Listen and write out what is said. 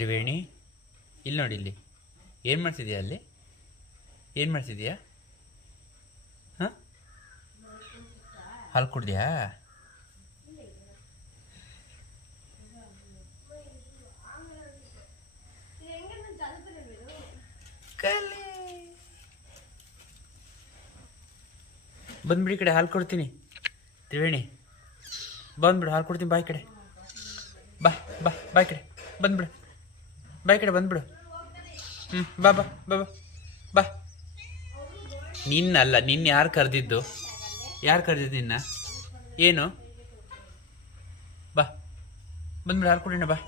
ತ್ರಿವೇಣಿ, ಇಲ್ಲಿ ನೋಡಿ, ಇಲ್ಲಿ ಏನು ಮಾಡ್ತಿದ್ಯಾ? ಅಲ್ಲಿ ಏನು ಮಾಡ್ತಿದ್ಯಾ? ಹಾಂ, ಹಾಲು ಕುಡ್ದ್ಯಾ? ಬಂದ್ಬಿಡಿ ಈ ಕಡೆ, ಹಾಲು ಕೊಡ್ತೀನಿ. ತ್ರಿವೇಣಿ ಬಂದ್ಬಿಡು, ಹಾಲು ಕೊಡ್ತೀನಿ. ಬಾಯ್ ಕಡೆ ಬಾ, ಬಾ ಬಾಯ್ ಕಡೆ ಬಂದ್ಬಿಡು, ಬಾಯ್ ಕಡೆ ಬಂದ್ಬಿಡು. ಬಾ ಬಾ ಬಾ ಬಾ ಬಾ. ನಿನ್ನಲ್ಲ, ನಿನ್ನ ಯಾರು ಕರೆದಿದ್ದು? ಯಾರು ಕರೆದಿದ್ದು ನಿನ್ನ? ಏನು? ಬಾ ಬಂದ್ಬಿಡು, ಹಾಲು ಕೊಡೋಣ ಬಾ.